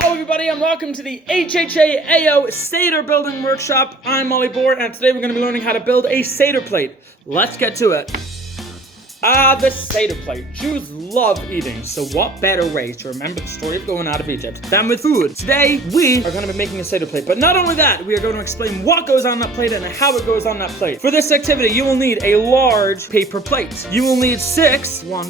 Hello everybody and welcome to the HHAAO Seder Building Workshop. I'm Molly Board and today we're going to be learning how to build a Seder plate. Let's get to it. The Seder plate. Jews love eating, so what better way to remember the story of going out of Egypt than with food? Today, we are going to be making a Seder plate, but not only that, we are going to explain what goes on that plate and how it goes on that plate. For this activity, you will need a large paper plate. You will need 6 mini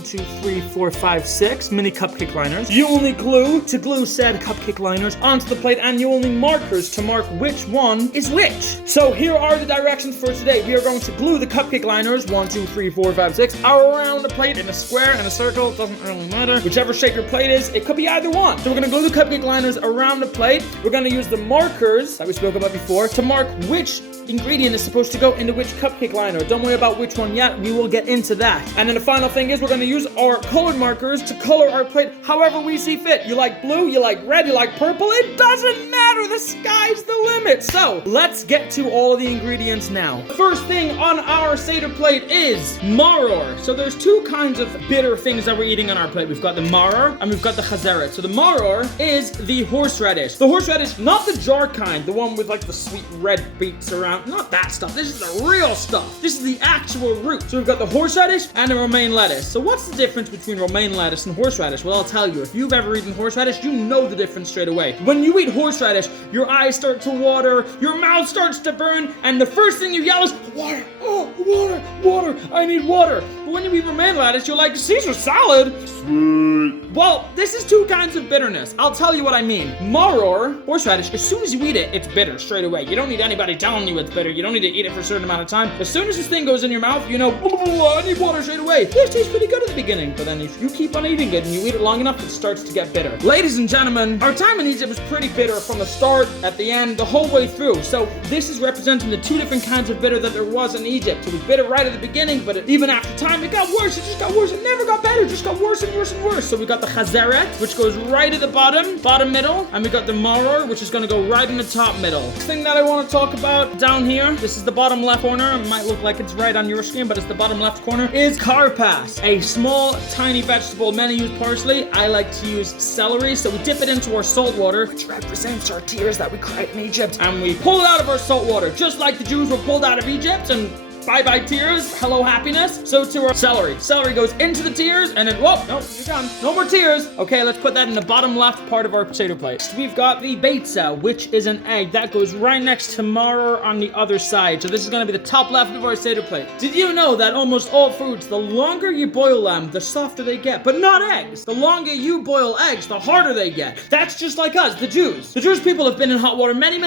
cupcake liners. You will need glue to glue said cupcake liners onto the plate, and you will need markers to mark which one is which. So here are the directions for today. We are going to glue the cupcake liners, 6, around the plate in a square and a circle. It doesn't really matter. Whichever shape your plate is, it could be either one. So we're going to glue the cupcake liners around the plate. We're going to use the markers that we spoke about before to mark which ingredient is supposed to go into which cupcake liner. Don't worry about which one yet. We will get into that. And then the final thing is we're going to use our colored markers to color our plate however we see fit. You like blue, you like red, you like purple. It doesn't matter. The sky's the limit. So let's get to all the ingredients now. The first thing on our Seder plate is maror. So there's two kinds of bitter things that we're eating on our plate. We've got the maror and we've got the chazeret. So the maror is the horseradish. The horseradish, not the jar kind, the one with like the sweet red beets around. Not that stuff. This is the real stuff. This is the actual root. So we've got the horseradish and the romaine lettuce. So what's the difference between romaine lettuce and horseradish? Well, I'll tell you. If you've ever eaten horseradish, you know the difference straight away. When you eat horseradish, your eyes start to water, your mouth starts to burn, and the first thing you yell is, water, oh, water, water, I need water. But when you eat romaine lettuce, you're like, Caesar salad? Sweet. Well, this is two kinds of bitterness. I'll tell you what I mean. Maror, horseradish, as soon as you eat it, it's bitter straight away. You don't need anybody telling you it's bitter. You don't need to eat it for a certain amount of time. As soon as this thing goes in your mouth, you know, I need water straight away. This tastes pretty good at the beginning, but then if you keep on eating it and you eat it long enough, it starts to get bitter. Ladies and gentlemen, our time in Egypt was pretty bitter from the start, at the end, the whole way through. So this is representing the two different kinds of bitter that there was in Egypt. It was bitter right at the beginning, but even after time, it got worse. It just got worse. It never got better. It just got worse and worse and worse. So we got the chazeret, which goes right at the bottom middle, and we got the maror, which is going to go right in the top middle. Next thing that I want to talk about down here, this is the bottom left corner. It might look like it's right on your screen, but it's the bottom left corner, is karpas, a small, tiny vegetable. Many use parsley. I like to use celery, so we dip it into our salt water, which represents our tears that we cried in Egypt, and we pull it out of our salt water, just like the Jews were pulled out of Egypt, and bye-bye tears, hello happiness. So to our celery. Celery goes into the tears and then, whoa, no, you're gone. No more tears. Okay, let's put that in the bottom left part of our Seder plate. Next, we've got the beitza, which is an egg. That goes right next to maror on the other side. So this is going to be the top left of our Seder plate. Did you know that almost all foods, the longer you boil them, the softer they get? But not eggs. The longer you boil eggs, the harder they get. That's just like us, the Jews. The Jewish people have been in hot water many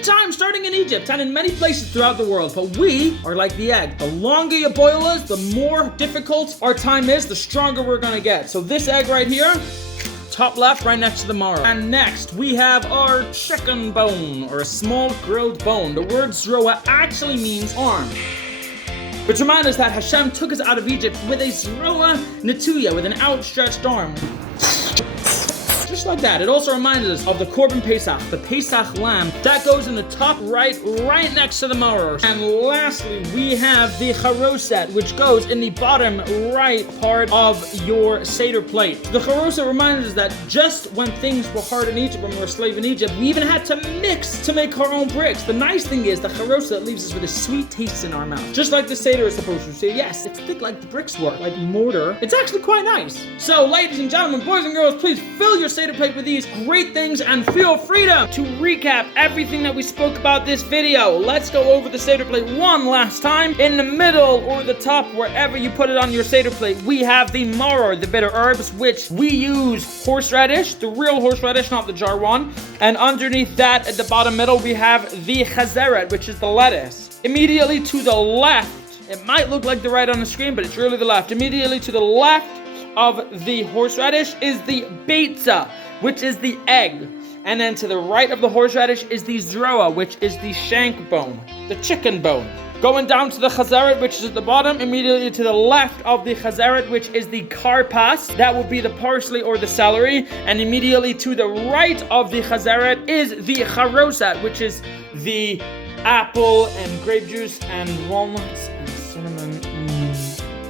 times, starting in Egypt and in many places throughout the world. But we are like the egg. The longer you boil us, the more difficult our time is, the stronger we're gonna get. So this egg right here, top left, right next to the maror. And next, we have our chicken bone, or a small grilled bone. The word zroa actually means arm, which reminds us that Hashem took us out of Egypt with a zroa netuya, with an outstretched arm. Just like that. It also reminds us of the Korban Pesach, the Pesach lamb. That goes in the top right next to the maror. And lastly, we have the charoset, which goes in the bottom right part of your Seder plate. The charoset reminds us that just when things were hard in Egypt, when we were a slave in Egypt, we even had to mix to make our own bricks. The nice thing is the charoset leaves us with a sweet taste in our mouth. Just like the Seder is supposed to. So yes, it's thick like the bricks were, like mortar. It's actually quite nice. So ladies and gentlemen, boys and girls, please fill your Seder plate with these great things and feel free to recap everything that we spoke about this video. Let's go over the Seder plate one last time. In the middle or the top, wherever you put it on your Seder plate, we have the maror, the bitter herbs, which we use horseradish, the real horseradish, not the jar one. And underneath that, at the bottom middle, we have the chazeret, which is the lettuce. Immediately to the left, it might look like the right on the screen, but it's really the left. Immediately to the left of the horseradish is the beitza, which is the egg. And then to the right of the horseradish is the zroa, which is the shank bone, the chicken bone. Going down to the chazeret, which is at the bottom, immediately to the left of the chazeret, which is the karpas, that would be the parsley or the celery. And immediately to the right of the chazeret is the charosat, which is the apple and grape juice and walnuts and cinnamon.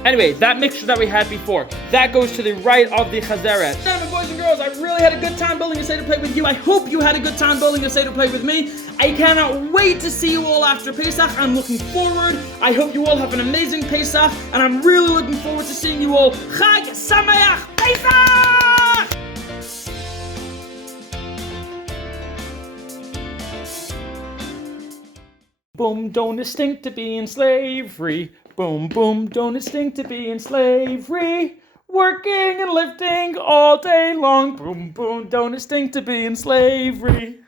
Anyway, that mixture that we had before, that goes to the right of the chazeret. Gentlemen, boys and girls, I really had a good time building a Seder plate with you. I hope you had a good time building a Seder plate with me. I cannot wait to see you all after Pesach. I'm looking forward. I hope you all have an amazing Pesach, and I'm really looking forward to seeing you all. Chag Sameach Pesach! Boom, don't it stink to be in slavery? Boom, boom, don't it stink to be in slavery? Working and lifting all day long. Boom, boom, don't it stink to be in slavery?